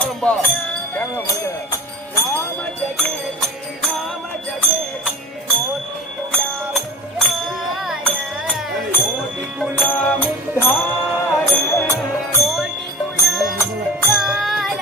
வாரம்பா கேங்க மல்ல நாம ஜெகேதி கோடி குலாம் உத்தார கோடி குலாம் உத்தார